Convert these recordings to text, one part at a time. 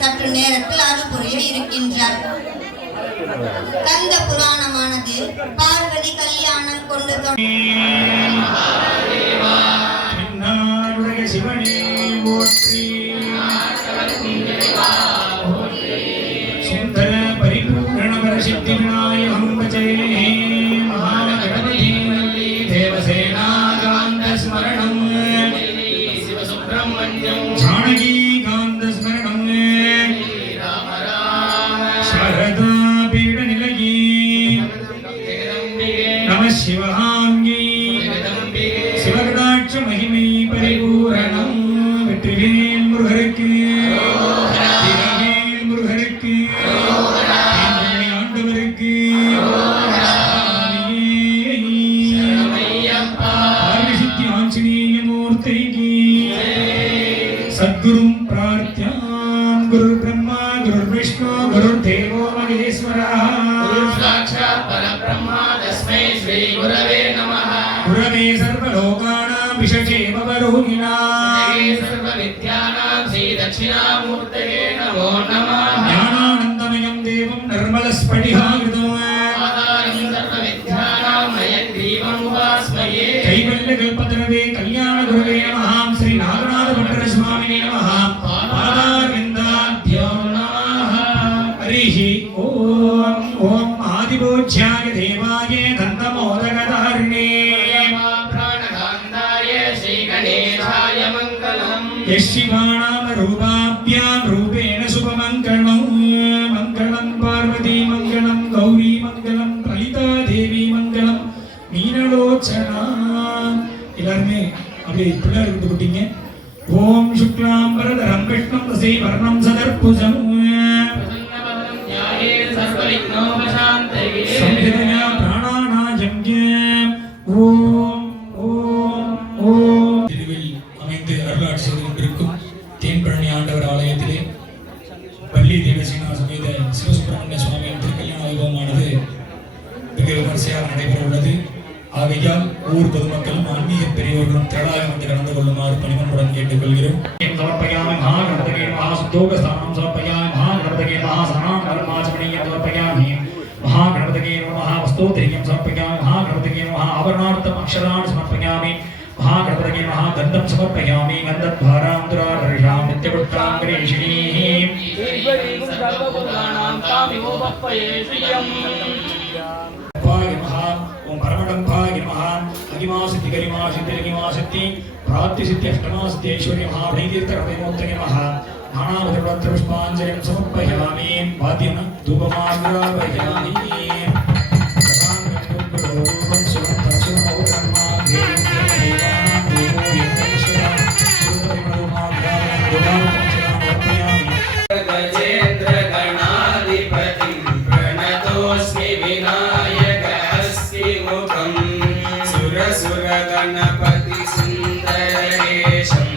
சற்று நேரத்தில் அருள் புரிய இருக்கின்றார். கந்த புராணமானது பார்வதி கல்யாணம் கொண்டு சிவனே போற்றி, சுந்தர பரிபூரண சித்தி விநாயகம் பஜே, மகாகணபதி தேவசேனா காந்த ஸ்மரணம், ஜானகி காந்த ஸ்மரணம், சாரதா பீட நிலையே நம சிவகாங்கி, சிவகடாட்ச மகிமை பரிபூரணம். வெற்றிவேல் முருகருக்கு, திரவேல் முருகருக்கு, ஆண்டவருக்கு, ஆதிசித்தி ஆஞ்சநேய மூர்த்திக்கு. சத்குரும் பிரார்த்தியாம். குரு பிரம்மா குரு விஷ்ணு குரு தேவோ மகேஸ்வரः. சாட்சாத் பரபிரம்மா தஸ்மை ஸ்ரீ குரவே நமः. குரவே சர்வலோகானாம் விஷசேம வரோகிணாம். சர்வவித்யானாம் ஸ்ரீ தட்சிணாமூர்த்தயே நமோ நமः. ஞானானந்தமயம் தேவம் நிர்மலஸ்படிகாகிருதம். ஆதாரம் சர்வவித்யானாம் மயக்ரீவம் உபாஸ்மயே. கைவல்யகல்பதரவே கல்யாண குருவே நமः. ஸ்ரீ நாகநாத பட்டர சுவாமினே நமः. பாதாரவிந்தாப்யோ நமः. ஹரிஹி ஓம். ஓம் ஆதிபூஜ்யாய தேவாய தந்தமோதகதாரிணே பிராணகாந்தாய ஸ்ரீ கணேசாய மங்களம். யசிவானாம ரூபாப்யாம் ரூபேண சுபமங்களம். மங்களம் பார்வதி மங்களம் கௌரி மங்களம் லலிதா தேவி மங்களம் மீனலோச்சனா. எல்லாருமே அப்படியே பிள்ளையார் விட்டு போட்டீங்க. ஓம் சுக்லாம் வரதரம் விஷ்ணும் வசீவர்ணம் சதர்புஜம் சம்ஹிதயா பிராணாநாயம். ஓம் ஓம் ஓம். திருவில் அமைந்து அருளாட்சி செய்து கொண்டிருக்கும் தேன்பழனி ஆண்டவர் ஆலயத்திலே வள்ளி தேவசேனா சமேத சிவசுப்பிரமணிய சுவாமியின் திருக்கல்யாண வைபவமானது மிக விமர்சையாக நடைபெற உள்ளது. ஆகையால் ஊர் பொதுமக்களும் ஆன்மீக பெரியோர்களும் திரளாக வந்து கலந்து கொள்ளுமாறு பணிவன்புடன் கேட்டுக்கொள்கிறோம். சமர்ப்பயாமி மகாகணபதயே மகாசுத்தோகஸ்தானம் சமர்ப்பயாமி மகாகணபதயே மகாசனாம் கர்மாச்சமணியம் சமர்ப்பயாமி மகாகணபதயே மகாவஸ்தோத்ரியம் சமர்ப்பயாமி மகாகணபதயே மகா ஆபரணார்த்தம் அக்ஷரான் சமர்ப்பயாமி மகாகணபதயே மகாகந்தம் சமர்ப்பயாமி கந்தத்வாராம் துராகர்ஷாம் நித்யபுஷ்டாம் கரேஷிணீம். ஓம் பரமடம்பாய நமः. அகிமாசித்தி கரிமாசித்தி ரகிமாசித்தி பிராப்திசித்தி அஷ்டமாசித்தி ஐஸ்வர்ய மகாபைதீர்த்த ஹதயமூர்த்தயே நமः. நானாவதர்வத்ர புஷ்பாஞ்சலிம் சமர்ப்பயாமி. வாத்தியம் தூபமாக்ராபயாமி. गणपति सुंदरेशं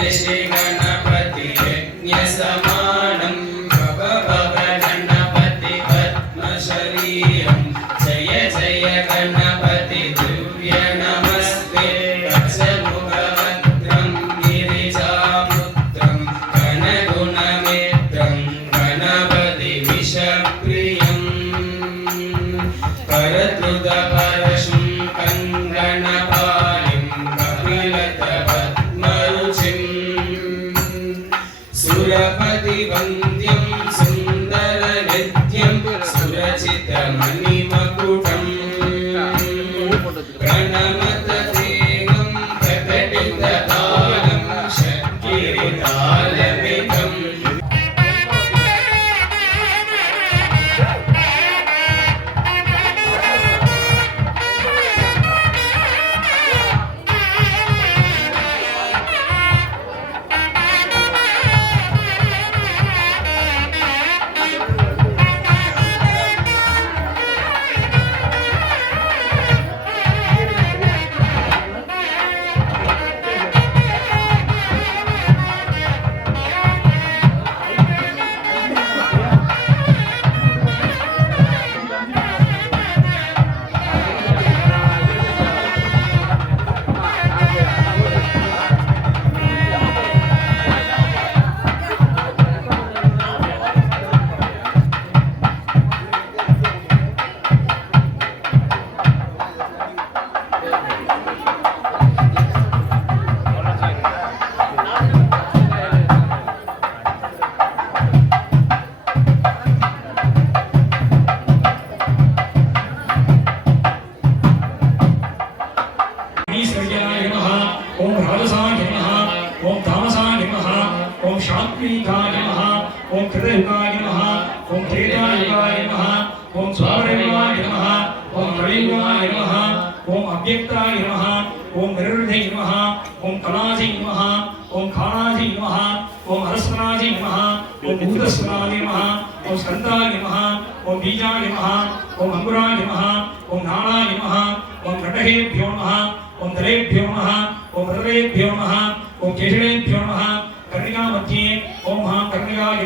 ऋषि गणपति यज्ञ समानं भव भव गणपति पद्म शरीरं जय जय गणपति दिव्य नमस्ते दक्षमुखवक्त्रं गिरिजापुत्रं गणगुणमित्रं गणपति विषप्रियं करद्रुतपरशुं कंगणपालिं कपिलतपद्मरुचिं सुरपतिवन्द्यं सुन्दरनित्यं सुरचितमणिमकुटं प्रणमतदेवं प्रकटिततालं षट्गिरितालमितं ஓம் சாத்வீகாய நமஹ ஓம் கிருதயுகாய நமஹ ஓம் त्रेतायुगाय நமஹ ஓம் துவாபரயுகாய நமஹ ஓம் கலியுகாய நமஹ ஓம் அவ்யக்தாய நமஹ ஓம் நிருர்தை நமஹ ஓம் கலாஜை நமஹ ஓம் காலாஜை நமஹ ஓம் அரஸ்வராஜை நமஹ ஓம் பூதஸ்வராஜை நமஹ ஓம் ஸ்கந்தாய நமஹ ஓம் பீஜாய நமஹ ஓம் அங்குராய நமஹ ஓம் நாளாய நமஹ ஓம் கடகேभ्यो நமஹ ஓம் தலேभ्यो நமஹ ஓம் ஹிருதயேभ्यो நமஹ ஓம் கேசவேभ्यो நமஹ கர்ணிகா மத்தியே ஓம் மகா கர்ணிகாய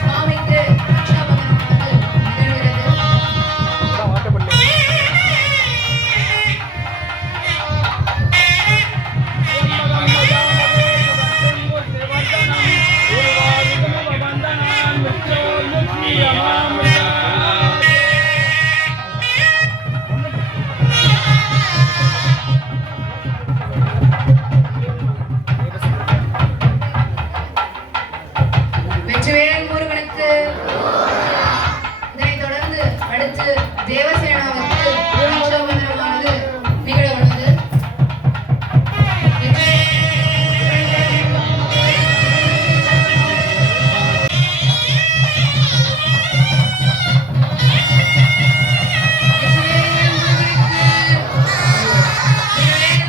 சுவாமிக்கு ரக்ஷாபந்தனமானது நிகழ்கிறது. வெற்றிவேல் முருகனுக்கு. இதனைத் தொடர்ந்து அடுத்து தேவசேனாவுக்கு ரக்ஷாபந்தனமானது நிகழ உள்ளது.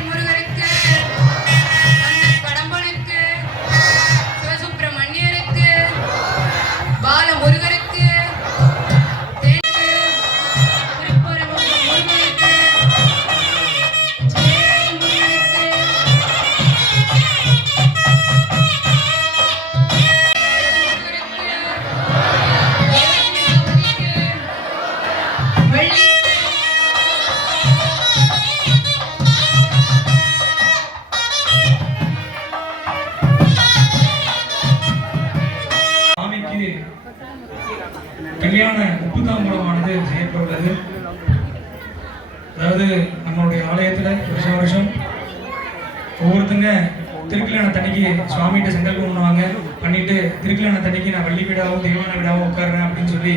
முருகனுக்கு, கடம்பனுக்கு, சிவசுப்பிரமணியருக்கு, பாலமுருகருக்கு, திருப்பரங்குன்றம் முருகனுக்கு, ஜெயவேல் முருகனுக்கு, வள்ளிக்கு, சுவாமிக்கு கல்யாண உப்புத்தாம்பூலமானது செய்யப்பட்டுள்ளது. அதாவது நம்மளுடைய ஆலயத்துல வருஷம் வருஷம் ஒவ்வொருத்தங்க திருக்கல்யாண தண்ணிக்கு சுவாமிகிட்ட சங்கல்பம் பண்ணுவாங்க. பண்ணிட்டு திருக்கல்யாண தண்ணிக்கு நான் வள்ளி வீடாவும் தெய்வான வீடாவும் உட்கார்றேன் அப்படின்னு சொல்லி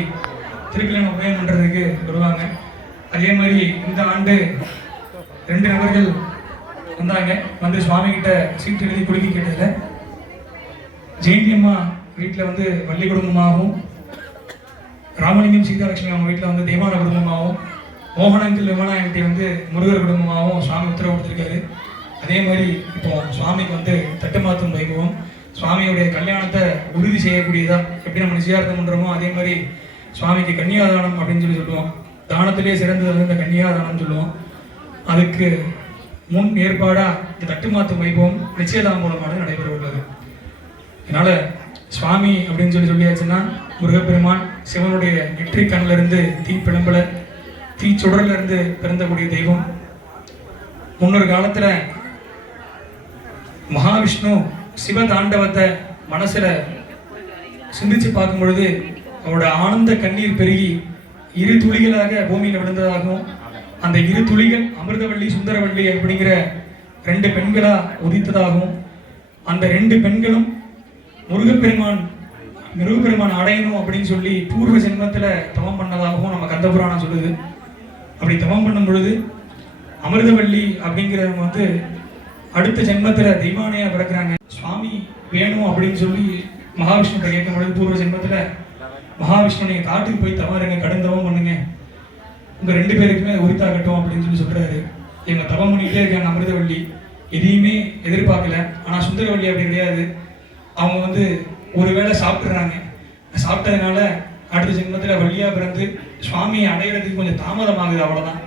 திருக்கல்யாணம் உபயம் பண்றதுக்கு வருவாங்க. அதே மாதிரி இந்த ஆண்டு 2 நபர்கள் வந்தாங்க. வந்து சுவாமி கிட்ட சீட்டு எழுதி குலுக்கி கேட்டதுல ஜெயந்தி அம்மா வீட்டில் வந்து வள்ளி குடும்பமாகவும், ராமலிங்கம் சீதாலட்சுமி அவங்க வீட்டில் வந்து தெய்வான குடும்பமாகவும், மோகனங்கள் விமானாயத்தை வந்து முருகர் குடும்பமாகவும் சுவாமி உத்தரவு கொடுத்துருக்காரு. அதே மாதிரி இப்போ சுவாமிக்கு வந்து தட்டு மாற்றும் வைபவம், சுவாமியுடைய கல்யாணத்தை உறுதி செய்யக்கூடியதா எப்படி நம்ம நிச்சயார்த்தம் பண்றோமோ அதே மாதிரி சுவாமிக்கு கன்னியாதானம் அப்படின்னு சொல்லி சொல்லுவோம். தானத்திலே சிறந்தது வந்து இந்த கன்னியாதானம் சொல்லுவோம். அதுக்கு முன் ஏற்பாடா இந்த தட்டு மாற்றும் வைபவம் நிச்சயதாம்பூலமானது நடைபெற உள்ளது. அதனால சுவாமி அப்படின்னு சொல்லியாச்சுன்னா முருகப்பெருமான் சிவனுடைய நெற்றி கண்ணில் இருந்து தீப்பிழம்புல தீச்சுடர்ல இருந்து பிறந்தக்கூடிய தெய்வம். முன்னொரு காலத்துல மகாவிஷ்ணு சிவ தாண்டவத்தை மனசுல சிந்திச்சு பார்க்கும் பொழுது அவரோட ஆனந்த கண்ணீர் பெருகி 2 துளிகளாக பூமியில விழுந்ததாகவும், அந்த 2 துளிகள் அமிர்தவள்ளி சுந்தரவள்ளி அப்படிங்கிற 2 பெண்களா உதித்ததாகவும், அந்த 2 பெண்களும் முருகப்பெருமான் அடையணும் அப்படின்னு சொல்லி பூர்வ ஜென்மத்துல தவம் பண்ணதாகவும் நம்ம கந்த புராணம் சொல்லுது. அப்படி தவம் பண்ணும் பொழுது அமிர்தவள்ளி அப்படிங்கிறவங்க வந்து அடுத்த ஜென்மத்துல தெய்வானையா பிறக்கிறாங்க. சுவாமி வேணும் அப்படின்னு சொல்லி மகாவிஷ்ணு கேட்கும் பொழுது பூர்வ ஜென்மத்துல மகாவிஷ்ணு நீங்க காட்டுக்கு போய் தவம் இருங்க, கடுந்தவம் பண்ணுங்க, உங்க 2 பேருக்குமே உரித்தாகட்டும் அப்படின்னு சொல்லி சொல்றாரு. இவங்க தவம் பண்ணிட்டே இருக்காங்க. அமிர்தவள்ளி எதையுமே எதிர்பார்க்கல. ஆனா சுந்தரவள்ளி அப்படி கிடையாது. அவங்க வந்து ஒருவேளை சாப்பிட்டுறாங்க. சாப்பிட்டதுனால அடுத்த ஜென்மத்துல வள்ளியா பிறந்து சுவாமியை அடையிறதுக்கு கொஞ்சம் தாமதமாகுது, அவ்வளவுதான்.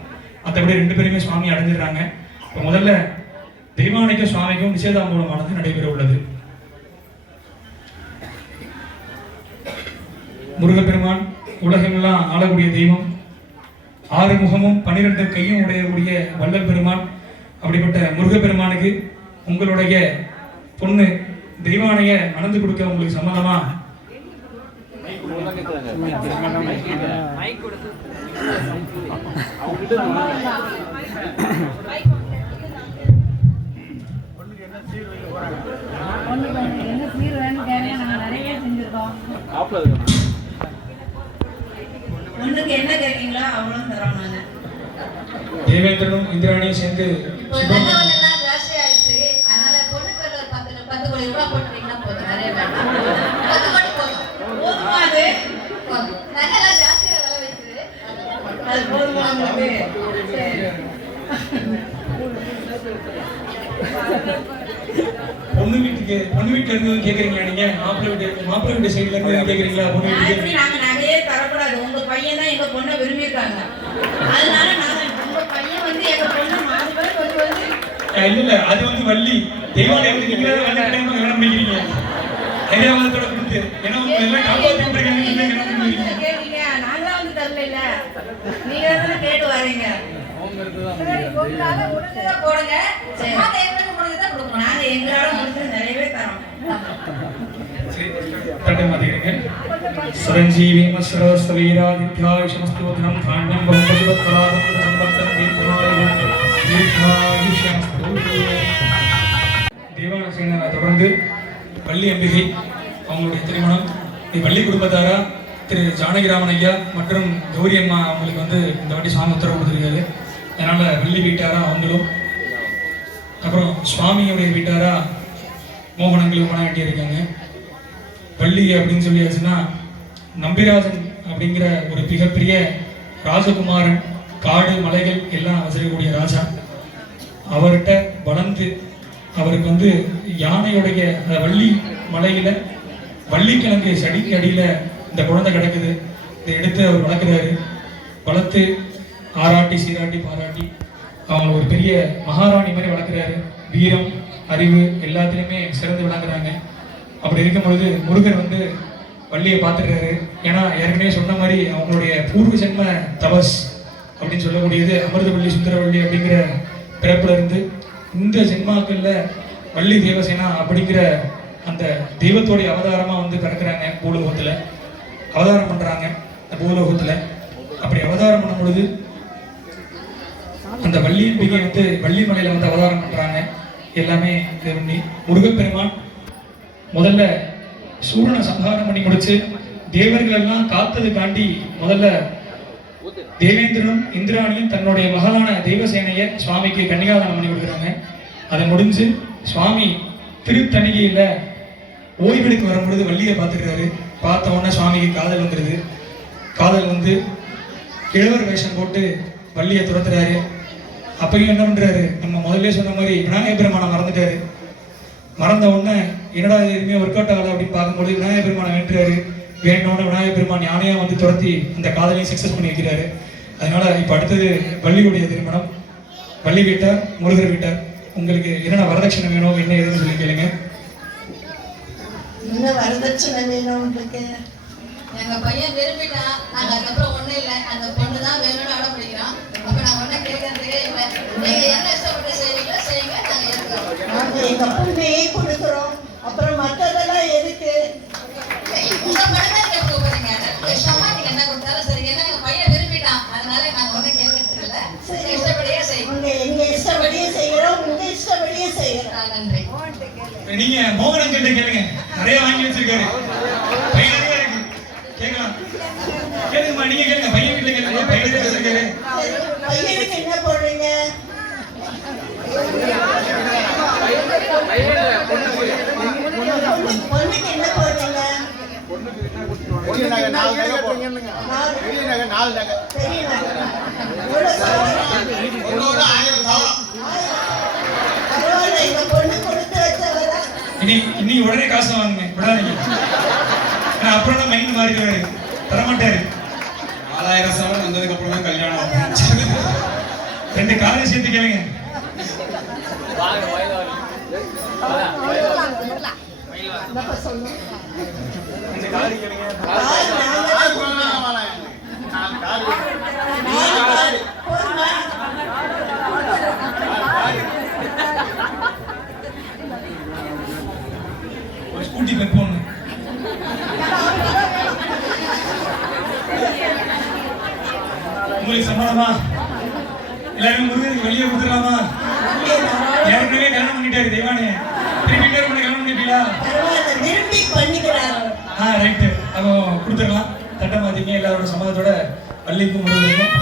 மற்றபடி 2 பேருமே சுவாமி அடைஞ்சிடுறாங்க. இப்போ முதல்ல தெய்வானைக்கும் சுவாமிக்கும் நிச்சயதாம்பூலமானது நடைபெற உள்ளது. முருகப்பெருமான் உலகமெல்லாம் ஆளக்கூடிய தெய்வம், 6 முகமும் 12 கையும் உடையக்கூடிய வள்ளல் பெருமான். அப்படிப்பட்ட முருகப்பெருமானுக்கு உங்களுடைய பொண்ணு தெய்வானைய மணந்து கொடுக்க உங்களுக்கு சம்மதமா? என்ன சீர் வேணும் தேவையா நாங்கள் நிறைய செஞ்சுருக்கோம். ஒன்றுக்கு என்ன கேட்கீங்களோ அவ்வளோ தரோம் நாங்கள். தேவேந்திரனும் இந்திராணியும் சேர்ந்து இப்போ நல்லவன் எல்லாம் ஜாஸ்தி ஆயிடுச்சு. அதனால பொண்ணுக்கு ஒரு 10 கோடி ரூபாய் போட்டுட்டீங்கன்னா போதும். நிறைய வேண்டாம். 10 கோடி போதும். போதுமா அது? போதும். நகைலாம் ஜாஸ்தியா விலை வைக்குது. அது போதுமா உங்களுக்கு? சரி. பொண்ணு வீட்டுல இருந்து கேக்குறீங்களா நீங்க? மாப்பிள்ளை வீட்டு சைடுல இருந்து கேக்குறீங்களா பொண்ணு நான் வீட்டுக்கு? எப்படி நாங்க நகையே தரக்கூடாது. உங்க பையன் தான் எங்க பொண்ணை விரும்பியிருக்காங்க. அதனால நாங்க உங்க பையன் வந்து எங்க பொண்ணை மாறி இல்ல அது வந்து வள்ளி தெய்வாலயத்துக்கு நீங்க வள்ளி டைம் கல்யாணம் பண்ணிக்கிறீங்க. ஹைதராபாத்தோட கொடுத்து ஏன்னா உங்க எல்லாம் காப்பாத்தி விட்டுருக்காங்க. நீங்க கல்யாணம் பண்ணிக்கிறீங்க. கேட்டீங்க. நாங்களா வந்து தரல இல்ல. நீங்க தானே கேட்டு வரீங்க. சரி, உங்களால முடிஞ்சதை போடுங்க. சரி. நாங்க எங்களுக்கு முடிஞ்சதை கொடுக்கணும். நாங்க எங்களால முடிஞ்சது நிறையவே தரோம். தட்டை மாத்திக்கிறீங்க. சுரஞ்சீவி மஸ்ரஸ்வீராதித்யாயுஷமஸ்தோதனம் தாண்யம் பகுபசுவத்கலாதம் சம்பத்தனம் தீர்க்கமாயுஷ்யமஸ்து. தேவான சேனரை தொடர்ந்து வள்ளி அம்பிகை அவங்களுடைய திருமணம் வள்ளி குடும்பத்தாரா திரு ஜானகிராமன் ஐயா மற்றும் கௌரி அம்மா அவங்களுக்கு வந்து இந்த வாட்டி சுவாமி உத்தரவு கொடுத்துருக்காரு. அதனால வள்ளி வீட்டாரா அவங்களும் அப்புறம் சுவாமியுடைய வீட்டாரா மோகனங்களும் மனம் இருக்காங்க. வள்ளி அப்படின்னு சொல்லியாச்சுன்னா நம்பிராஜன் அப்படிங்கிற ஒரு மிகப்பெரிய ராஜகுமாரன், காடு மலைகள் எல்லாம் வசிக்கக்கூடிய ராஜா. அவர்கிட்ட வளர்ந்து அவருக்கு வந்து யானையுடைய வள்ளி மலையில வள்ளிக்கிழங்கு செடிக்கு அடியில இந்த குழந்தை கிடக்குது. இதை எடுத்து அவர் வளர்க்குறாரு. வளர்த்து ஆராட்டி சீராட்டி பாராட்டி அவங்க ஒரு பெரிய மகாராணி மாதிரி வளர்க்குறாரு. வீரம் அறிவு எல்லாத்துலேயுமே சிறந்து விளங்குறாங்க. அப்படி இருக்கும் பொழுது முருகர் வந்து வள்ளியை பார்த்துடுறாரு. ஏன்னா ஏற்கனவே சொன்ன மாதிரி அவங்களுடைய பூர்வ ஜென்ம தபஸ் அப்படின்னு சொல்லக்கூடியது அமிர்தவள்ளி சுந்தரவள்ளி அப்படிங்கிற பிறப்புல இருந்து இந்த ஜென்மாக்கள்ல வள்ளி தேவசேனா அப்படிங்கிற அந்த தெய்வத்தோடைய அவதாரமா வந்து பிறக்கிறாங்க. பூலோகத்துல அவதாரம் பண்றாங்க. அந்த பூலோகத்துல அப்படி அவதாரம் பண்ணும் பொழுது அந்த வள்ளி அம்பிகை வந்து வள்ளி மலையில வந்து அவதாரம் பண்றாங்க. எல்லாமே இது பண்ணி முருகப்பெருமான் முதல்ல சூரனை சம்ஹாரம் பண்ணி முடிச்சு தேவர்கள் எல்லாம் காத்தது காண்டி முதல்ல தேவேந்திரனும் இந்திராணியும் தன்னுடைய மகளான தெய்வசேனையை சுவாமிக்கு கன்னிகாதானம் பண்ணி கொடுக்குறாங்க. அதை முடிஞ்சு சுவாமி திருத்தணிகையில ஓய்வெடுக்க வரும்பொழுது வள்ளியை பார்த்துக்கிறாரு. பார்த்த உடனே சுவாமிக்கு காதல் வந்துடுது. காதல் வந்து கிழவர் வேஷம் போட்டு வள்ளியை துரத்துறாரு. அப்பயும் என்ன பண்றாரு, நம்ம முதல்ல சொன்ன மாதிரி விநாயகர் பெருமானை மறந்துட்டாரு. மறந்த உடனே என்னடா எதுவுமே ஒர்க் அவுட் ஆகல அப்படின்னு பார்க்கும்போது விநாயகர் பெருமானை வேண்டுறாரு. வேண்டோன்னு விநாயகர் பெருமான் யானையா வந்து துரத்தி அந்த காதலையும் சக்சஸ் பண்ணி வைக்கிறாரு. அதனால இப்ப அடுத்தது வள்ளியுடைய திருமணம். வள்ளி வீட்டார், முருகர் வீட்டார், உங்களுக்கு என்னென்ன வரதட்சணை வேணும் என்ன ஏதுன்னு சொல்லி கேளுங்க. என்ன வரதட்சணை வேணும் உங்களுக்கு? எங்க பையன் விரும்பிட்டான். நாங்க அதுக்கப்புறம் ஒண்ணும் இல்லை, அந்த பொண்ணு தான் வேணும்னு அடம் பிடிக்கிறான். அப்ப நான் ஒன்னும் கேட்கறதுக்கே இல்லை. நீங்க என்ன இஷ்டப்பட்டு செய்வீங்களோ செய்யுங்க, நாங்க இருக்கிறோம். நாங்க எங்க பொண்ணையே கொடுக்குறோம். அப்புறம் மற்றதெல்லாம் எதுக்கு? உங்க படத்தை கேட்க போறீங்க. இஷ்டமா நீங்க என்ன கொடுத்தாலும் சரி. ஏன்னா எங்க பையன் விரும்பிட்டான், அதனால நாங்க ஒன்னும் கேட்கறதுக்கு இல்லை. இஷ்டப்படியே செய்யுங்க. எங்க இஷ்டப்படியே செய்யறோம், உங்க இஷ்டப்படியே செய்யறோம். நன்றி. நீங்க மோகனம் கிட்ட கேளுங்க, நிறைய வாங்கி வச்சிருக்காரு. பையன் நிறைய இருக்கு, கேட்கலாம். கேளுங்கம்மா, நீங்க கேளுங்க. பையன் வீட்டுல கேளுங்க, பையன் நிறைய வச்சிருக்காரு. பையனுக்கு என்ன போடுறீங்க? பொண்ணுக்கு என்ன போடுறீங்க? பெரிய நகை. பரவாயில்ல, எங்க பொண்ணு கொடுத்து வச்சவரா? இனி உடனே காசு வாங்குங்க, விடாதீங்க. அப்புறம் தான் மைண்ட் மாறிடுவாரு, தரமாட்டாரு. 4000 சவரன் வந்ததுக்கு அப்புறம் தான் கல்யாணம். 2 காலை சேர்த்து கேளுங்க. ஒரு ஸ்கூட்டி பெட் போடணும். உங்களுக்கு சம்மதமா? எல்லாரும் முருகனுக்கு வெளியே கொடுத்துடலாமா? ஏற்கனவே கல்யாணம் பண்ணிட்டாரு தெய்வானே, திருப்பி கல்யாணம் பண்ணிட்டீங்களா? பரவாயில்ல, விரும்பி பண்ணிக்கிறாங்க. ரைட்டு, அப்போ கொடுத்துடலாம். தட்டை மாத்திங்க. எல்லாரோட சம்மதத்தோட வள்ளிக்கும் முருகனுக்கும்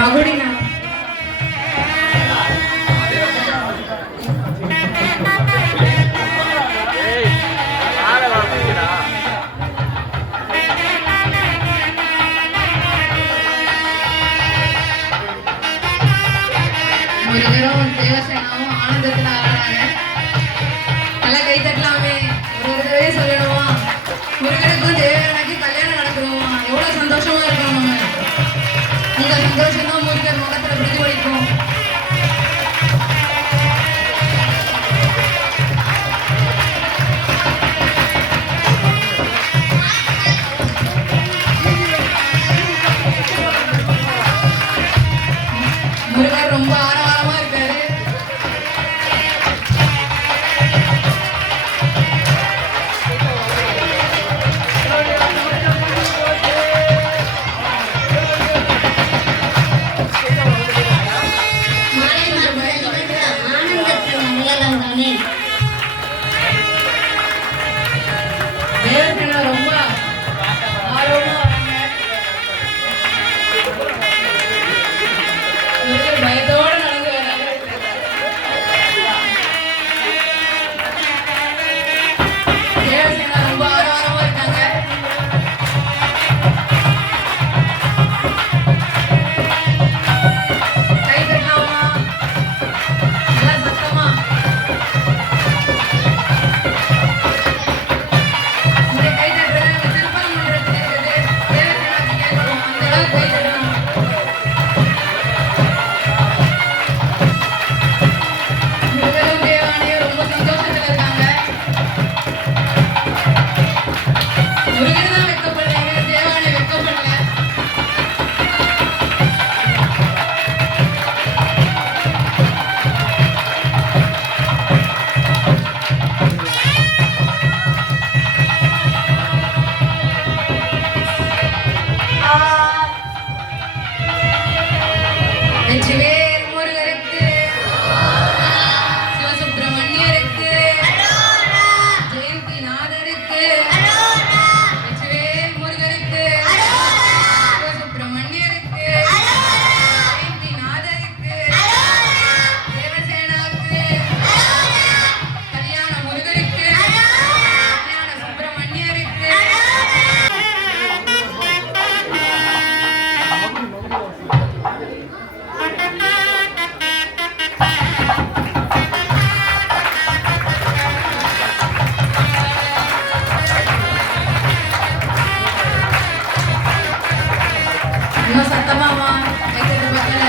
மகுடினா முருகரும் தேவசேனாவும் ஆனந்தத்துல ஆடுறாங்க. நல்லா கை தட்டலாமே. ஒரு தடவை சொல்லணுமா, முருகனுக்கும் தேவயானைக்கு கல்யாணம் நடக்கணுமா? எவ்வளவு சந்தோஷமா இருக்கணும் நம்ம. உங்க சந்தோஷம் தான் முருகர் முகத்துல பிரதிபலிக்கும். முருகர் ரொம்ப ஆரவாரமா இருக்காரு. தேவசேனா ரொம்ப ஆர்வமா வராங்க. முருகர் பயத்தோட நடந்து வராங்க. தேவசேனா ரொம்ப ஆர்வமா இருக்காங்க. கை தட்டலாமா? நல்லா சத்தமா. இந்த கை தட்டுறது நம்ம திருப்பரங்குன்றத்துல இருக்குது. தேவசேனாக்கு கேட்கும். அந்த அளவுக்கு கை தட்டணும். முருகரும் தேவானையும் ரொம்ப சந்தோஷத்துல இருக்காங்க. முருகன் தான் வெட்கப்படுறாங்க, தேவானை வெட்கப்படல. வெற்றிவேல் முருகருக்கு, சிவசுப்பிரமணியருக்கு, ஜெயந்தி நாதருக்கு, வெற்றிவேல் முருகருக்கு, சிவசுப்பிரமணியருக்கு, ஜெயந்தி நாதருக்கு, தேவசேனாவுக்கு, கல்யாண முருகருக்கு, கல்யாண சுப்பிரமணியருக்கு. இன்னும் சத்தமாமா வைக்கிறது பக்கல.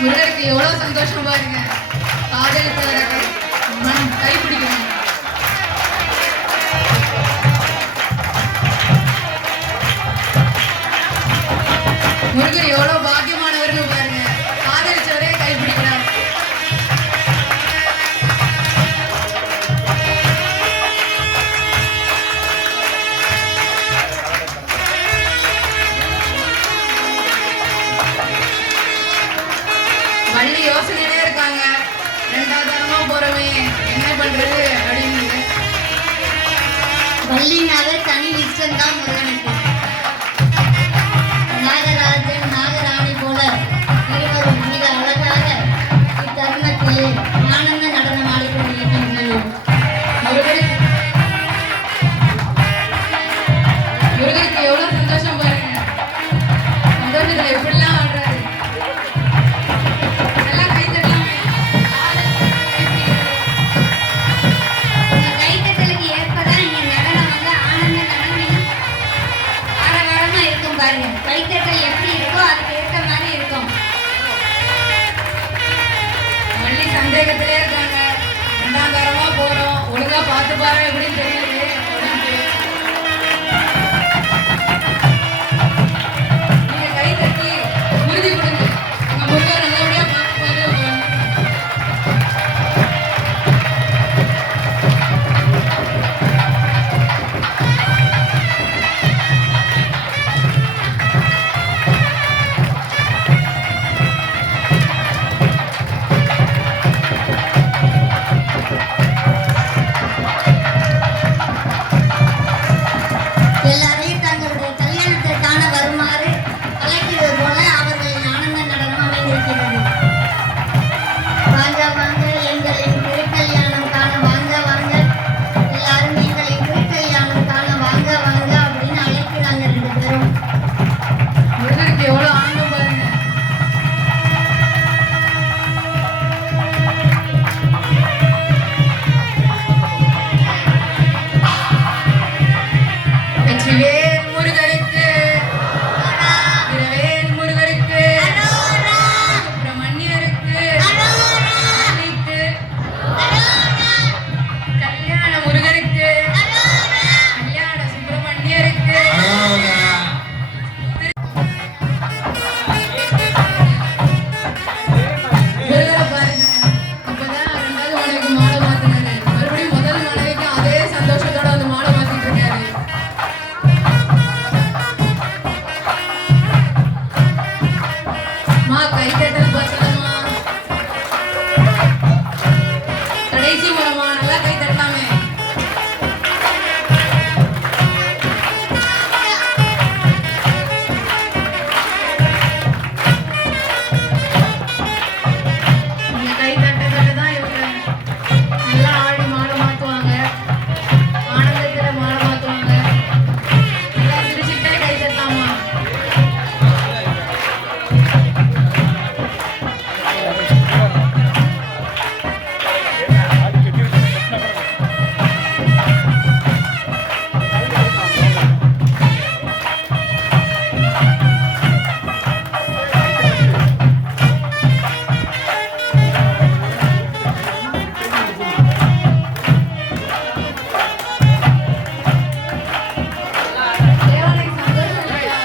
முருகருக்கு எவ்வளவு சந்தோஷம் பாருங்க. காதலித்தவரை மனம் கைப்பிடிக்கணும். முருகர் எவ்வளவு பாக்கியமானவர்னு பாருங்க. காதலிச்சவரே கைப்பிடிக்கிறார். வள்ளி யோசனையிலே இருக்காங்க. ரெண்டாவது தரமா போறோமே, என்ன பண்றது அப்படின்னு. வள்ளினாவே தனி நிச்சயம் தான் முருகனுக்கு. நாகராஜன் நாகராணி போல இருவரும் மிக அழகாக இத்தருணத்தில் ஆனந்த நடனம் ஆடிக்கொண்டிருக்கின்றனர். முருகருக்கு எவ்வளவு சந்தோஷம் பாருங்க. சந்தோஷத்துல எப்படிலாம் ஆடுறாரு. நல்லா கை தட்டலாமே. இந்த கைத்தட்டலுக்கு ஏற்பதான் இங்க நடனம் வந்து ஆனந்த நடனம் மாத்தினாரு. மறுபடியும் முதல் மனைவிக்கு அதே சந்தோஷத்தோட வந்து மாலை மாத்திட்டு இருக்காரு. மா கைத்தட்டல் பச்சலம்மா. கடைசி முறைமா நல்லா கை தட்டலாமே. இந்த கை தட்ட தட்ட தான் இவங்க நல்லா ஆடி மாலை மாத்துவாங்க. ஆனந்தத்துல மாலை மாத்துவாங்க. நல்லா சிரிச்சுக்கிட்டே கை தட்டலாமா. தேவானைக்கு சந்தோஷம் இல்லையா?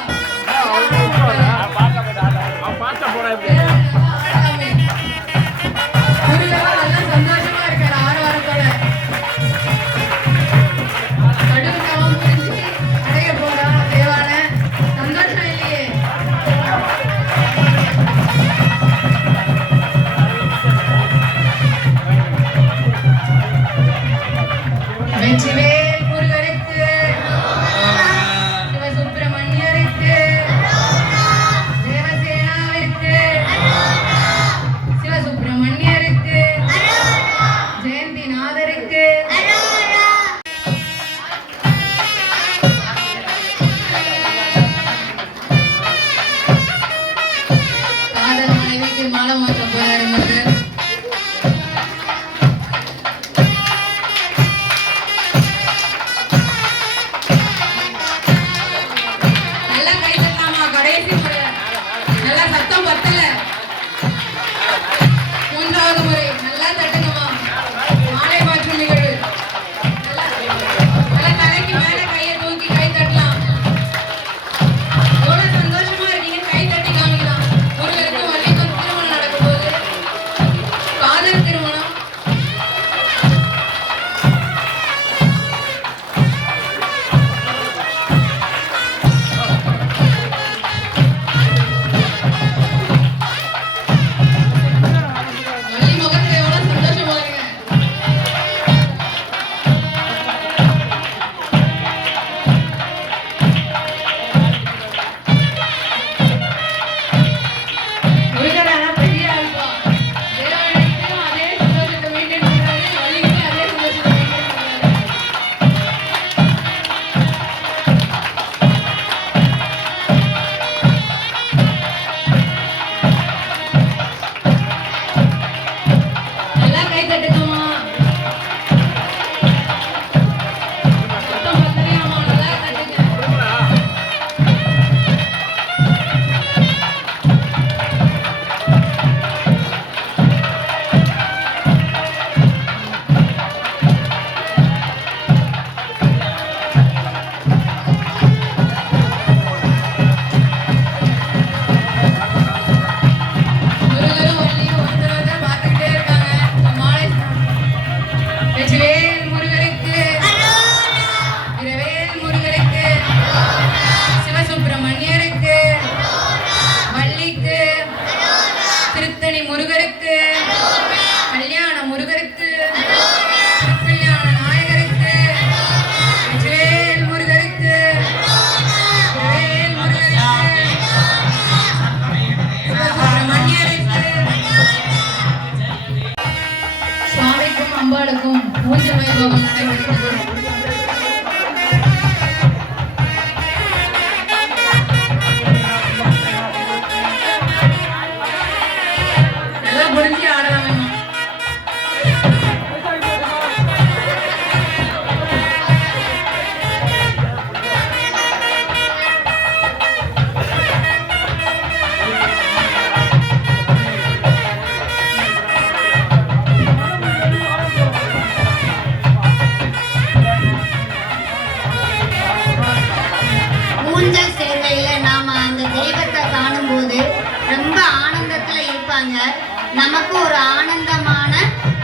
ஆடலாமே. முருகன் நல்லா சந்தோஷமா இருக்காரு ஆரவாரத்தோட. கடும் தவம் புரிஞ்சு அடைய போறா தேவானை. சந்தோஷம் இல்லையே? வெற்றிவேல் முருகனுக்கு, சிவசுப்பிரமணியருக்கு, தேவசேனாவிற்கு, சிவசுப்பிரமணியருக்கு, ஜெயந்திநாதருக்கு, காதல் மனைவிக்கு மாலை மாற்ற போறாரு முருகன். நல்லா கை தட்டலாமா கடைசி முறை. நல்லா சத்தம் பத்தல. மூன்றாவது முறை நல்லா தட்டுங்கம்மா. மாலை மாற்றும் நிகழ்வு. நல்லா நல்லா தலைக்கு மேல கையை தூக்கி கை தட்டலாம். எவ்வளவு சந்தோஷமா இருக்கீங்க கை தட்டி காமிக்கலாம். முருகருக்கும் வள்ளிக்கும் திருமணம் நடக்க போகுது. காதல் திருமணம். வள்ளி முகத்துல எவ்வளவு சந்தோஷம் பாருங்க. முருகர் ஆனா பெரிய ஆள்பா. தேவானைக்கும் அதே சந்தோஷத்தை மெயின்டைன் பண்றாரு. வள்ளிக்கும் அதே சந்தோஷத்தை மெயின்டைன் பண்றாரு. நல்லா கை தட்டுங்கம்மா. சத்தம் பத்தலையாம்மா. நல்லா தட்டுங்க. முருகரும் வள்ளியும் ஒருத்தரை பார்த்துக்கிட்டே இருக்காங்க. மாலை வெற்றிவேல் முருகருக்கு, இரவேல் முருகருக்கு, சிவசுப்பிரமணியருக்கு, வள்ளிக்கு, திருத்தணி முருகருக்கு, கல்யாண முருகருக்கு, திருக்கல்யாண நாயகருக்கு, வெற்றிவேல் முருகருக்கு, இரவேல் முருகருக்கு, சிவசுப்பிரமணியருக்கு, சுவாமிக்கும் அம்பாளுக்கும் பூஜை வைபவம் நடைபெற்றது. நல்லா புரிஞ்சு ஆடலாமே. ஊஞ்சல் சேர்வையில நாம அந்த தெய்வத்தை காணும்போது ரொம்ப ஆனந்தத்துல இருப்பாங்க. நமக்கு ஒரு ஆனந்தமான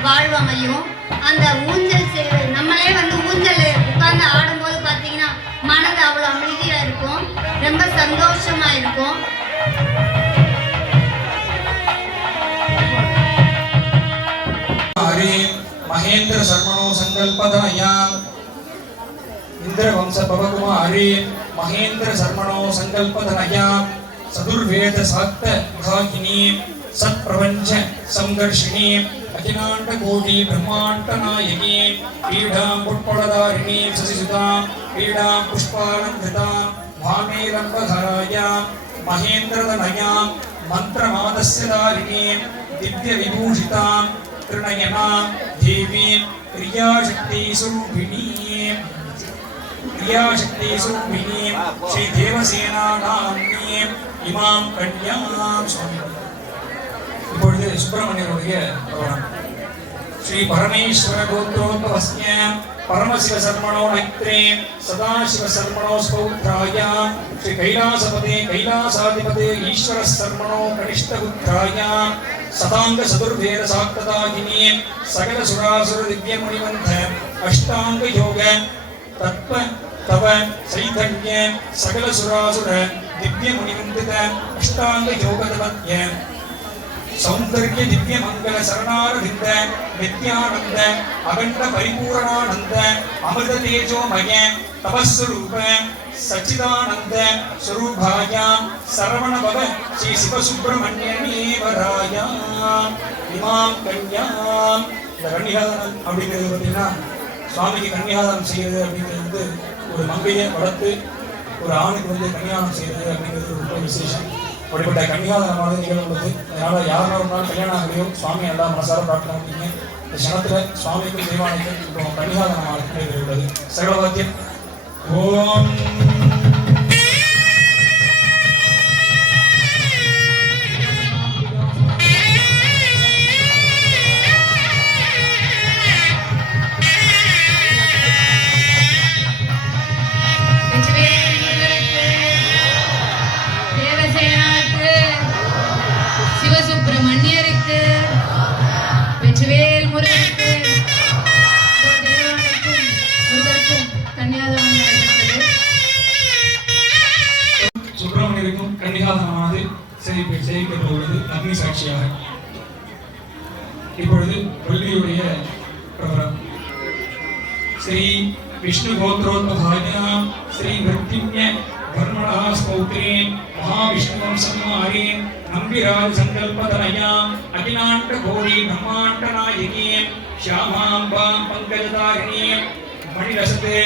வாழ்வமையும். அந்த ஊஞ்சல் சேவை நம்மளே வந்து ஊஞ்சல் உட்கார்ந்து ஆடும்போது பார்த்தீங்கன்னா மனது அவ்வளோ அமைதியாக இருக்கும், ரொம்ப சந்தோஷமா இருக்கும். महेंद्र शर्मणो संकल्पधनयाम इंद्र वंश भवकुमारी महेंद्र शर्मणो संकल्पधनयाम चतुर्वेद साक्त भागिनी सत्प्रपंच संघर्षिणी अखिलांड कोटि ब्रह्मांड नायकी पीडा पुष्पलधारिणी शशिसुता पीडा पुष्पालंकृता भामेरंबधराया महेंद्रधनया मंत्रमादस्य धारिणी दिव्य विभूषिता त्रिनयना देवी क्रियाशक्ति स्वरूपिणी श्री देवसेना नाम्नी इमां कन्यां स्वामी இப்பொழுது சுப்பிரமணியருடைய புராணம். ஸ்ரீ பரமேஸ்வர கோத்ரோத்பவஸ்ய பரமசிவ சர்மணோ நைத்ரே சதாசிவ சர்மணோ ஸ்பௌத்ராய ஸ்ரீ கைலாசபதே கைலாசாதிபதே ஈஸ்வர சர்மணோ கனிஷ்டபுத்ராய சதாங்க சதுர்வேத சாக்ததாகினி சகல சுராசுர திவ்ய முனிவந்த அஷ்டாங்க யோக தத்வ தவ சைதன்ய சகல சுராசுர திவ்ய முனிவந்தித அஷ்டாங்க யோக தவத்ய सौंदर्य दिव्य मंगल शरणारविंद नित्यानंद अखंड परिपूर्णानंद अमृत तेजोमय तपस्वरूप सच्चिदानंद स्वरूपाय सरवण भव श्री शिव सुब्रह्मण्यमेवराय इमां कन्यां கன்னிகாதானம் அப்படிங்கிறது பார்த்தீங்கன்னா சுவாமிக்கு கன்னிகாதானம் செய்யறது அப்படிங்கிறது ஒரு மங்கையை வளர்த்து ஒரு ஆணுக்கு வந்து கன்னியாதானம் செய்யறது அப்படிங்கிறது ரொம்ப விசேஷம். அப்படிப்பட்ட கன்னிகாதானமானது நிகழ்வுள்ளது. அதனால யாருன்னா ஒரு நாள் கல்யாணம் ஆகலையோ சுவாமி நல்லா மனசார பிரார்த்தனை பண்ணிங்க. இந்த க்ஷணத்துல சுவாமிக்கும் தெய்வானைக்கும் இப்போ கன்னிகாதானமாக நடைபெறுகிறது. சகலவாத்தியம் ஓம் சிவசுப்பிரமணியருக்கு வெற்றிவேல் முருகனுக்கு முருகருக்கும் கன்னியாதானம் நடைபெற்றது. சுப்பிரமணியருக்கும் கன்னிகாதானமானது செய்யப்பட்டுள்ளது அக்னி சாட்சியாக. இப்பொழுது வள்ளியுடைய பிரபலம் ஸ்ரீ விஷ்ணு கோத்ரோத்பவாயாம் ஸ்ரீ விருத்தின்ய வர்மணா ஸ்தோத்ரே महाविष्णुवं सम्मारे नम्बिराज संकल्पतनयां अखिलांड घोरी ब्रह्मांड नायकी श्यामांबां पंकजधारिणी मणिरसते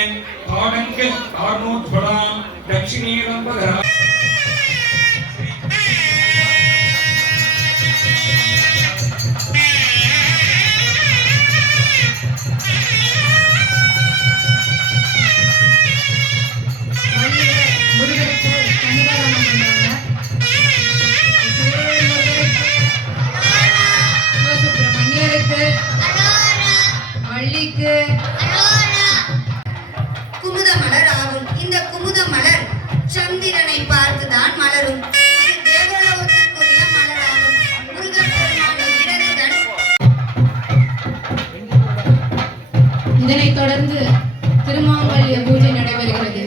ताडंक कार्णोज्ज्वलां दक्षिणेरंबधरा குமுத மலர் ஆகும். இந்த குமுத மலர் சந்திரனை பார்த்துதான் மலரும். இது தேவலோகத்திற்குரிய மலராகும். முருகப்பெருமானின் இடதுகண். இதனைத் தொடர்ந்து திருமாங்கல்ய பூஜை நடைபெறுகிறது.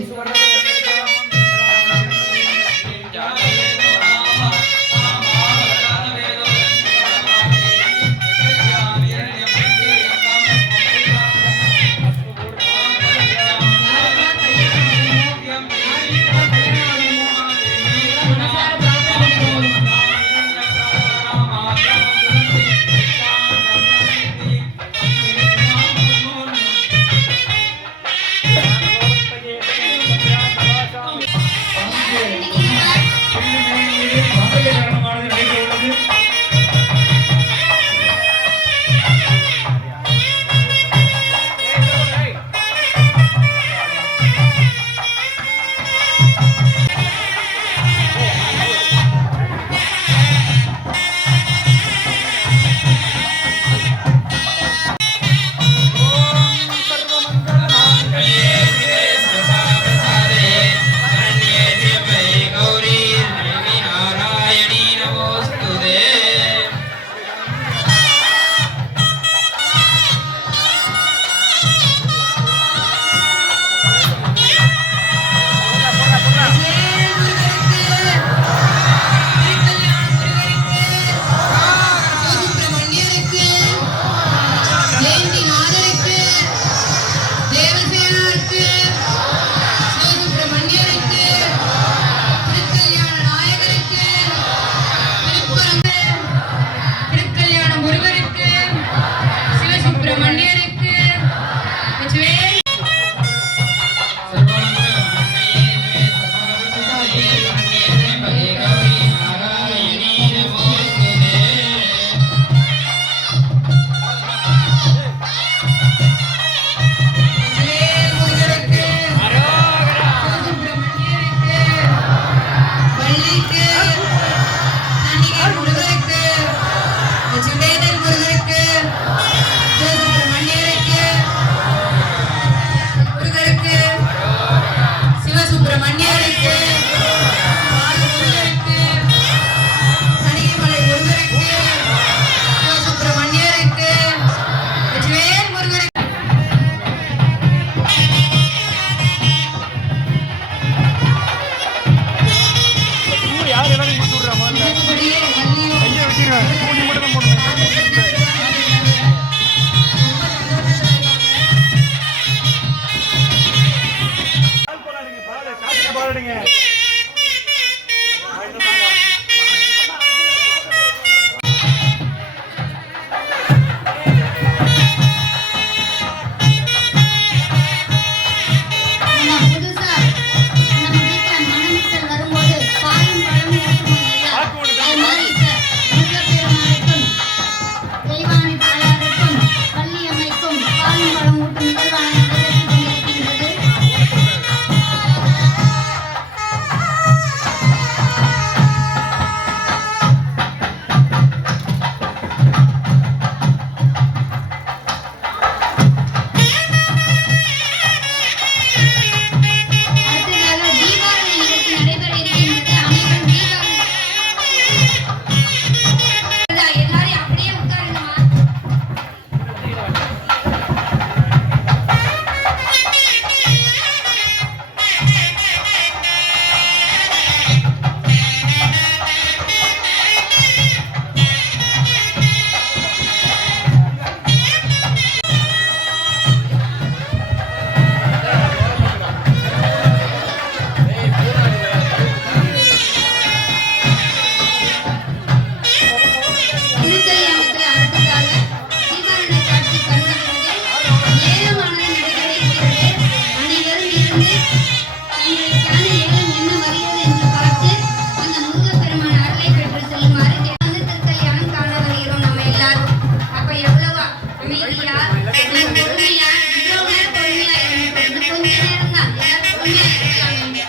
நீ பொறுமையா இவ்வளவு நேரம் பொறுமையா இருந்து கொஞ்ச நேரம் தான் எல்லாரும் பொறுமையா இருக்காங்க.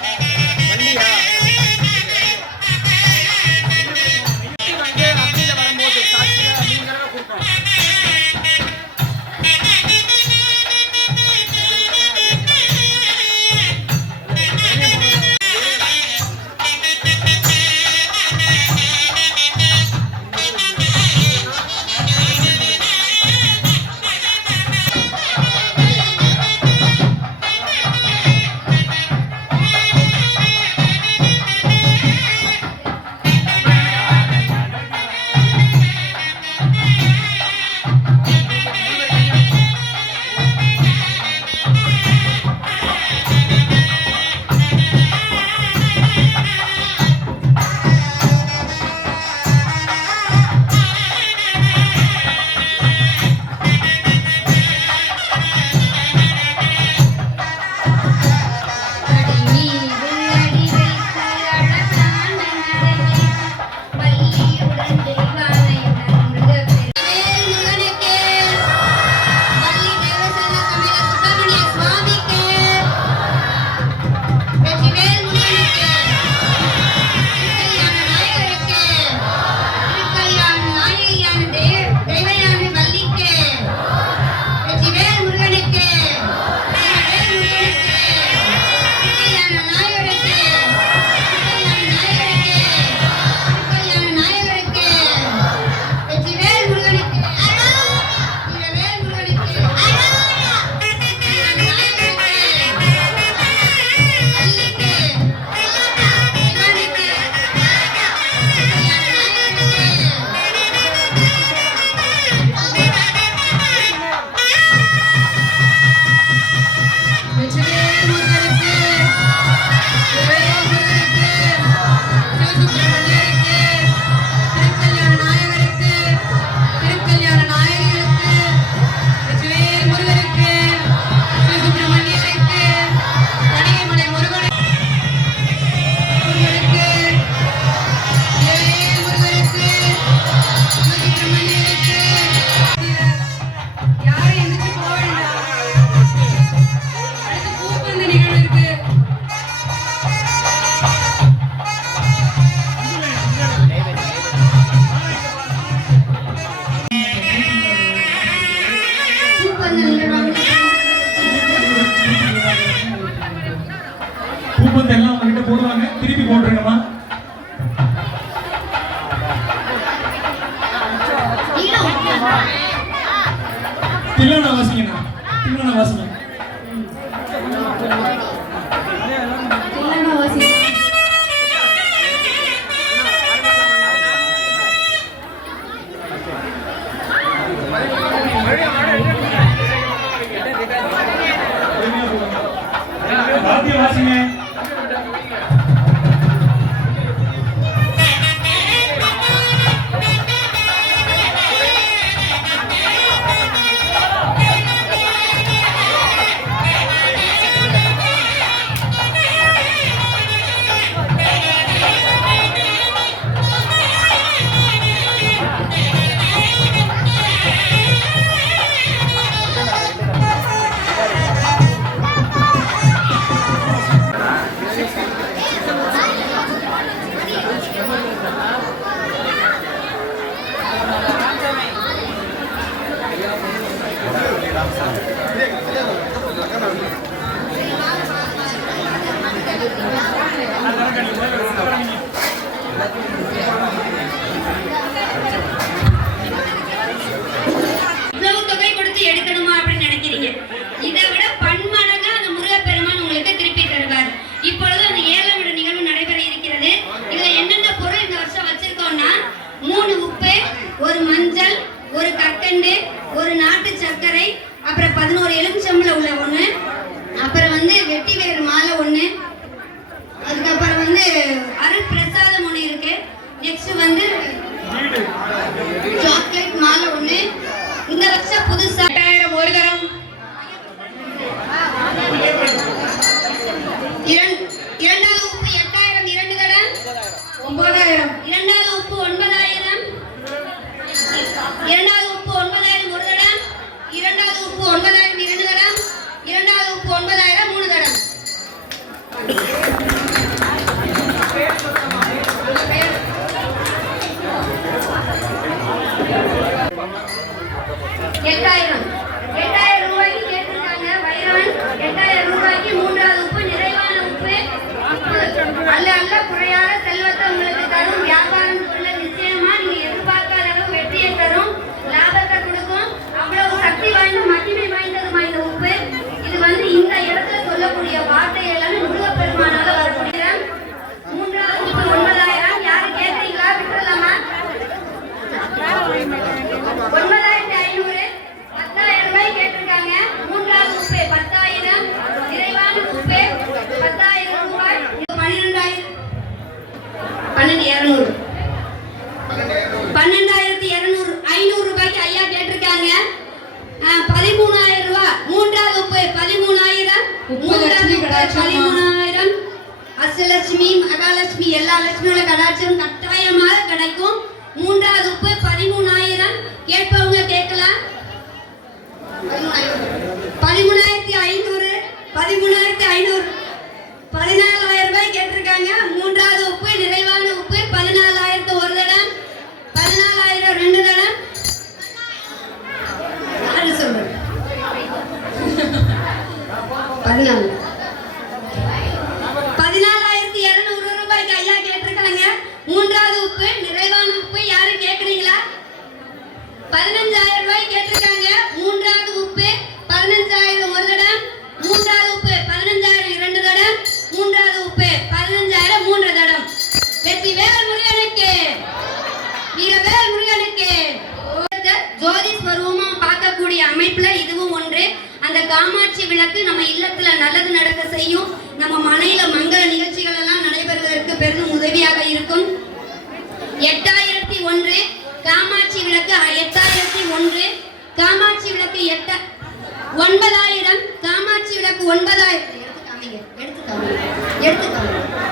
பூப்பந்து எல்லாம் உங்ககிட்ட போடுவாங்க, திருப்பி போட்டுருங்கம்மா. தில்லானா வாசிங்கண்ணா, தில்லானா வாசிங்க. வாத்தியம் வாசிங்க. 8000 8000 ரூபாய்க்கு கேட்டிருக்காங்க. வைரவன் 8000 ரூபாய்க்கு மூன்றாவது உப்பு நிறைவான உப்பு அல்ல அல்ல குறையாத செல்வத்தை உங்களுக்கு தரும். வியாபாரம் உள்ள நிச்சயமா நீங்க எதிர்பார்க்காத அளவு வெற்றியை தரும், லாபத்தை கொடுக்கும். அவ்வளவு சக்தி வாய்ந்த மகிமை வாய்ந்ததுமா இந்த உப்பு. இது வந்து இந்த இடத்துல சொல்லக்கூடிய வார்த்தை எல்லாமே முருகப்பெருமானால வரக்கூடிய மூன்றாவது உப்பு 9000. யாரு கேட்கறீங்களா? விட்டுறலாமா? 9500 10,000 ரூபாய் கேட்டிருக்காங்க. மூன்றாவது உப்பு 10,000 நிறைவான உப்பு 10,000 ரூபாய். 12,200 500 ரூபாய்க்கு ஐயா கேட்டிருக்காங்க. 13,000 ரூபாய் மூன்றாவது உப்பு 13,000 மூன்றாவது உப்பு 13,000. அஷ்டலட்சுமி மகாலட்சுமி எல்லா லட்சுமியோட கடாட்சியும் கட்டாயமாக கிடைக்கும். மூன்றாவது உப்பு 13,000. கேட்பவங்க கேட்கலாம். 13,500 14,000 ரூபாய் கேட்டிருக்காங்க. மூன்றாவது உப்பு நிறைவான உப்பு 14,000 ஒரு தடம், 14,000 ரெண்டு தடம். யாரு சொல்றது? 14,200 ரூபாய்க்கு ஐயா கேட்டிருக்காங்க. மூன்றாவது உப்பு நிறைவான உப்பு யாரு கேட்கறீங்களா? 15,000 ரூபாய் கேட்டிருக்காங்க. மூன்றாவது உப்பு 15,000 ஒரு தடம், மூன்றாவது உப்பு 15,000 இரண்டு தடம், மூன்றாவது உப்பு 15,000 மூன்று தடம். வெற்றிவேல் முருகனுக்கு, வீரவேல் முருகனுக்கு. ஜோதி ஸ்வரூபமா பார்க்கக்கூடிய அமைப்புல இதுவும் ஒன்று. அந்த காமாட்சி விளக்கு நம்ம இல்லத்துல நல்லது நடக்க செய்யும். நம்ம மனையில மங்கள நிகழ்ச்சிகள் எல்லாம் நடைபெறுவதற்கு பெரும் உதவியாக இருக்கும். 8001 காமாட்சி விளக்கு 8001 காமாட்சி விளக்கு 9,000 காமாட்சி விளக்கு 9,000 எடுத்துக்காமீங்க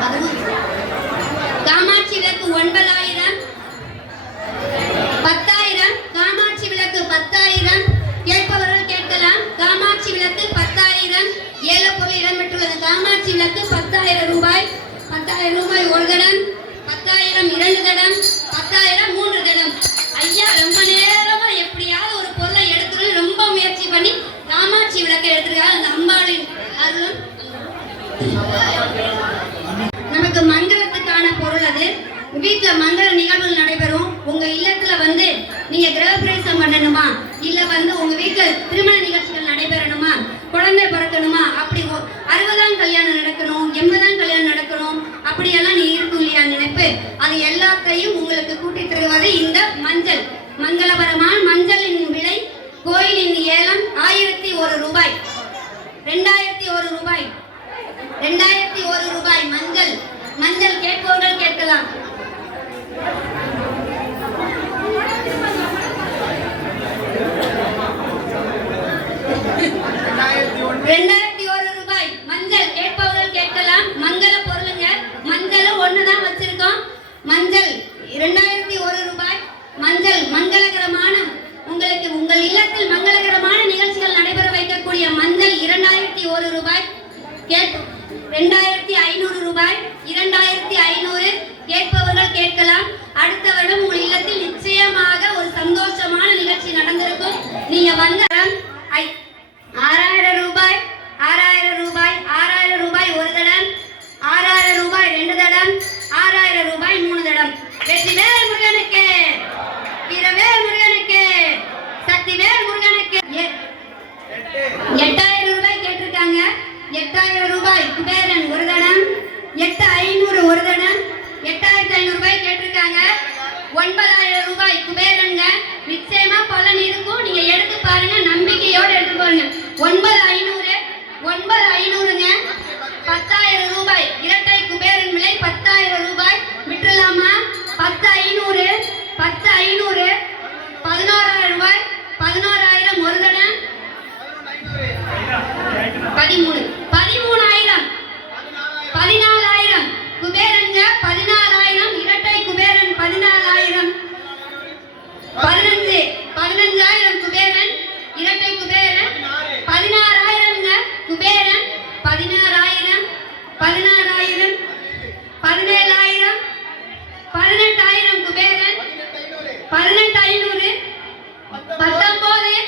அதுவும் காமாட்சி விளக்கு 9,000 10,000 காமாட்சி விளக்கு 10,000. கேட்பவர்கள் கேட்கலாம். காமாட்சி விளக்கு 10,000 ஏலப்பொருள் இடம்பெற்றுள்ளது. காமாட்சி விளக்கு 10,000 ரூபாய் 10,000 ரூபாய் ஒரு தடம், 10,000 இரண்டு தடம், 10,000 மூன்று தடம். ஐயா ரொம்ப நேரமா எப்படியாவது ஒரு பொருளை எடுத்துட்டு ரொம்ப முயற்சி பண்ணி காமாட்சி விளக்கை எடுத்துருக்காங்க. அந்த அம்பாளின் அருளும் நமக்கு மங்களத்துக்கான பொருள். அது வீட்டுல மங்கள நிகழ்வுகள் நடைபெறும். உங்க இல்லத்துல வந்து நீங்க கிரகப்பிரவேசம் பண்ணணுமா, இல்ல வந்து உங்க வீட்டுல திருமண நிகழ்ச்சிகள் நடைபெறணுமா, குழந்தை பிறக்கணுமா, அப்படி 60ஆம் கல்யாணம் நடக்கணும், 80ஆம் கல்யாணம் நடக்கணும், அப்படியெல்லாம் நீ இருக்கும் இல்லையா நினைப்பு, அது எல்லாத்தையும் உங்களுக்கு கூட்டி தருவது இந்த மஞ்சள். மங்களகரமான மஞ்சளின் விலை கோயிலின் ஏலம் 1,001 ரூபாய், 2,001 ரூபாய், 2,001 ரூபாய். மஞ்சள் மஞ்சள் கேட்பவர்கள் கேட்கலாம். 2,001 ரூபாய் மஞ்சள் கேட்பவர்கள் கேட்கலாம். மங்கள பொருளுங்க. மஞ்சளும் ஒண்ணுதான் வச்சிருக்கோம். மஞ்சள் 2,001 ரூபாய். மஞ்சள் மங்களகரமான உங்களுக்கு உங்கள் இல்லத்தில் மங்களகரமான நிகழ்ச்சிகள் நடைபெற வைக்கக்கூடிய மஞ்சள் 2,001 ரூபாய். 2,500 ரூபாய், 2,500 கேட்பவர்கள் கேட்கலாம். அடுத்த வருடம் உங்கள் இல்லத்தில் நிச்சயமாக ஒரு சந்தோஷமான நிகழ்ச்சி நடந்திருக்கும். நீங்க வந்த 6,000 ரூபாய், 6,000 ரூபாய், 6,000 ரூபாய் ஒரு தடம், 6,000 ரூபாய் ரெண்டு தடம், 6,000 ரூபாய் மூணு தடம். வெற்றிவேல் முருகனுக்கு, வீரவேல் முருகனுக்கு, சக்திவேல் முருகனுக்கு. 8,000 ரூபாய் கேட்டிருக்காங்க. 8,000 ரூபாய் குபேரன் ஒரு தடம், 8,500 ஒரு தடம், 8,500 ரூபாய் கேட்டிருக்காங்க. 9,000 ரூபாய் குபேரங்க. நிச்சயமா பலன் இருக்கும். நீங்க எடுத்து பாருங்க, நம்பிக்கையோட எடுத்து பாருங்க. 9,500 9,500ங்க. 10,000 ரூபாய் இரட்டை குபேரன் விலை 10,000 ரூபாய். விட்டுலாமா? 10,500 10,500 11,000 ரூபாய், 11,000 ஒரு தடம், 13,000 14,000 குபேரங்க. 14,000 இரட்டை குபேரன் 14,000 15,000 குபேரன் இரட்டை குபேரன் 16,000ங்க. குபேரன் 16,000 17,000 18,000 குபேரன் 18,500 19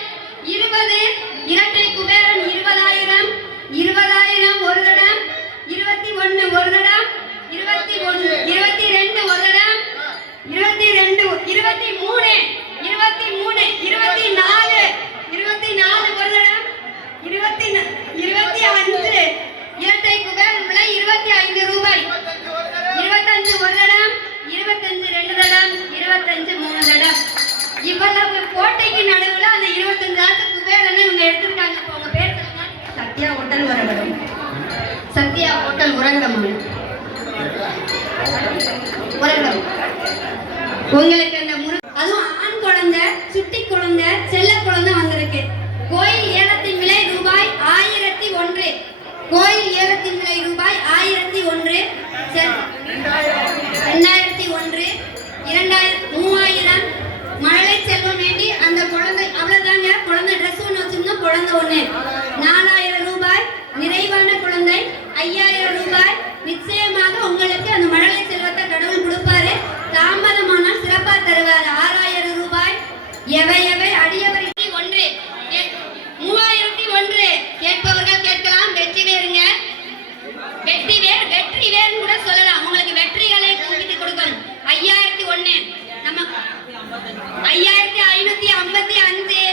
சத்யா ஹோட்டல் உரகடம். சத்யா ஹோட்டல் உரகடம். உங்களுக்கு அந்த அதுவும் ஆண் குழந்தை, சுட்டி குழந்தை, செல்ல குழந்தை வந்திருக்கு. கோயில் ஏலத்தின் விலை ரூபாய் 1001. கோயில் ஏலத்தின் விலை ரூபாய் 1001. 2001, 2000, 3000. மழலை செல்வம் வேண்டி அந்த குழந்தை அவ்வளவுதாங்க. குழந்தை ட்ரெஸ் ஒன்று வச்சிருந்தோம், குழந்தை ஒண்ணு. 4000 ரூபாய். நிறைவான குழந்தை 5000 ரூபாய். நிச்சயமாக உங்களுக்கு அந்த மழலை செல்வத்தை கடவுள் கொடுப்பாரு. தாமதமானால் சிறப்பா தருவாரு. 6000 ரூபாய். எவை அடியவரை 1. 3001. கேட்பவர்கள் கேட்கலாம். வெற்றி வேறுங்க. வெற்றி வேர்னு கூட சொல்லலாம். உங்களுக்கு வெற்றிகளை குவித்து கொடுக்கணும். 5001. நம்ம 5555.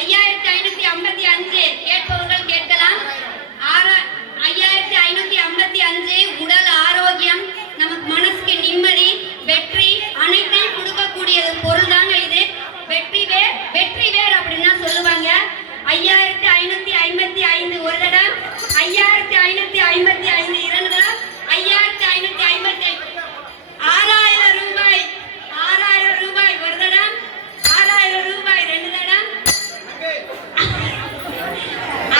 5555. கேட்பவர்கள் கேட்கலாம். 5555. உடல் ஆரோக்கியம், நமக்கு மனசுக்கு நிம்மதி, வெற்றி அனைத்தையும் கொடுக்கக்கூடியது பொருள் தாங்க இது. வெற்றி வேர் அப்படின்னா சொல்லுவாங்க. 5555 ஒரு தடவை, 5555 இரண்டு தடவை, 5555. 6000 ரூபாய். 6000 ரூபாய் ஒரு தடவை, 6000 ரூபாய் ரெண்டு தடவை,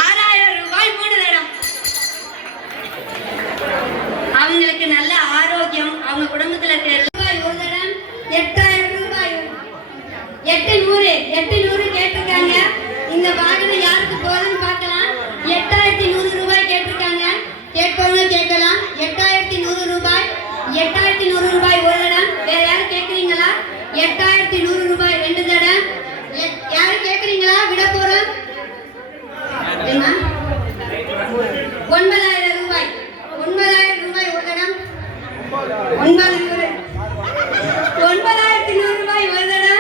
6000 ரூபாய் மூணு தடவை. அவங்களுக்கு நல்ல ஆரோக்கியம், அவங்க குடும்பத்துல இருக்கிற ரூபாய் ஒரு தடவை, 8000 ரூபாய். 800 கேட்டிருக்காங்க. இந்த வாகனம் யாருக்கு போகுதுன்னு பார்க்கலாம். 8100 ரூபாய் கேட்டிருக்காங்க. கேட்பவங்க கேட்கலாம். 8100 ரூபாய். 8100 ரூபாய் ஒரு தடவை. வேற யாரும் கேட்குறீங்களா? 8100 ரூபாய் ரெண்டு தடவை. யாரும் கேட்குறீங்களா? விட போறோம். 9000 ரூபாய். 9000 ரூபாய் ஒரு தடவை. 9100 ரூபாய் ஒரு தடவை.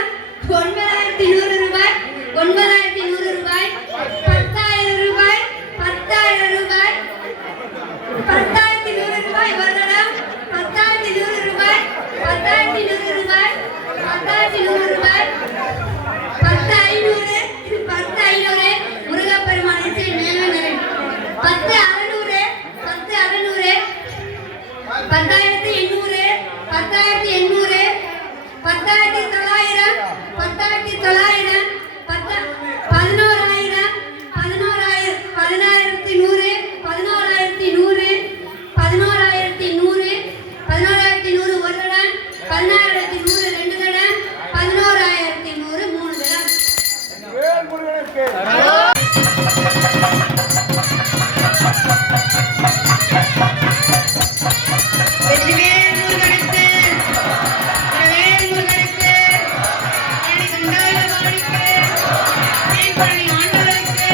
9100 ரூபாய். 9100 ரூபாய். 10000 ரூபாய். 10000 ரூபாய். 10100 ரூபாய் ஒரு தடவை. 10100 ரூபாய். 10100 ரூபாய். 10100 ரூபாய். 10500. 10500. முருகப்பெருமான் மேலே 10600. 10600. 10800. 10800. 10900. 10900. 11000. 11100. 11100. 11100. 11100. 11100 ஒரு தடவை. 11100 ரெண்டு தடவை. 11100 மூணு தடவை. வெற்றிவேல் முருகனுக்கு. வெற்றிவேல் முருகனுக்கு. எனக்கு உண்டாய வாடிக்கை. தேன்பழனி ஆண்டவருக்கு.